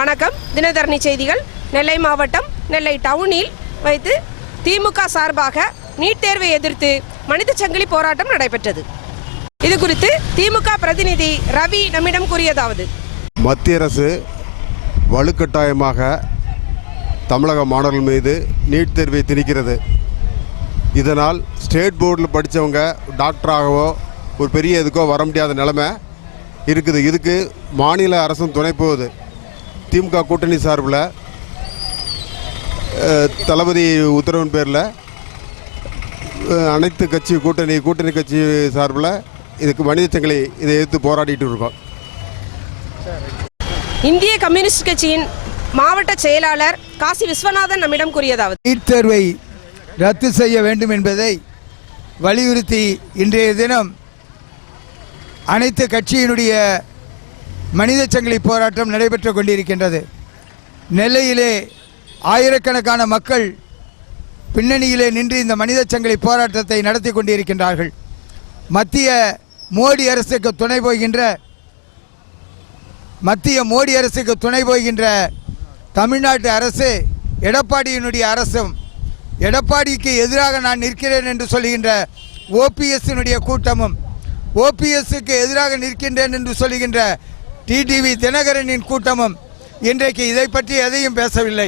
வணக்கம். தினதரணி செய்திகள். நெல்லை மாவட்டம் நெல்லை டவுனில் வைத்து திமுக சார்பாக நீட் தேர்வை எதிர்த்து மனித சங்கிலி போராட்டம் நடைபெற்றது. இது குறித்து திமுக பிரதிநிதி ரவி நம்மிடம் கூறியதாவது: மத்திய அரசு வலுக்கட்டாயமாக தமிழக மாணவர்கள் மீது நீட் தேர்வை திணிக்கிறது. இதனால் ஸ்டேட் போர்டில் படித்தவங்க டாக்டராகவோ ஒரு பெரிய இதுக்கோ வர முடியாத நிலைமை இருக்குது. இதுக்கு மாநில அரசும் துணை போகுது. திமுக கூட்டணி சார்பில் தளபதி உத்தரவின் பேரில் அனைத்து கட்சி கூட்டணி கட்சி சார்பில் இதுக்கு மனித சங்கிலி இதை எதிர்த்து போராடிட்டு இருக்கோம். இந்திய கம்யூனிஸ்ட் கட்சியின் மாவட்ட செயலாளர் காசி விஸ்வநாதன் நம்மிடம் கூறியதாவது: நீட் தேர்வை ரத்து செய்ய வேண்டும் என்பதை வலியுறுத்தி இன்றைய தினம் அனைத்து கட்சியினுடைய மனித சங்கிலி போராட்டம் நடைபெற்று கொண்டிருக்கின்றது. நெல்லையிலே ஆயிரக்கணக்கான மக்கள் பின்னணியிலே நின்று இந்த மனித சங்கிலி போராட்டத்தை நடத்தி கொண்டிருக்கின்றார்கள். மத்திய மோடி அரசுக்கு துணை போகின்ற தமிழ்நாட்டு அரசு எடப்பாடியினுடைய அரசும், எடப்பாடிக்கு எதிராக நான் நிற்கிறேன் என்று சொல்கின்ற ஓபிஎஸ்னுடைய கூட்டமும், ஓபிஎஸ்க்கு எதிராக நிற்கின்றேன் என்று சொல்கின்ற டிடிவி தினகரனின் கூட்டமும் இன்றைக்கு இதை பற்றி எதையும் பேசவில்லை.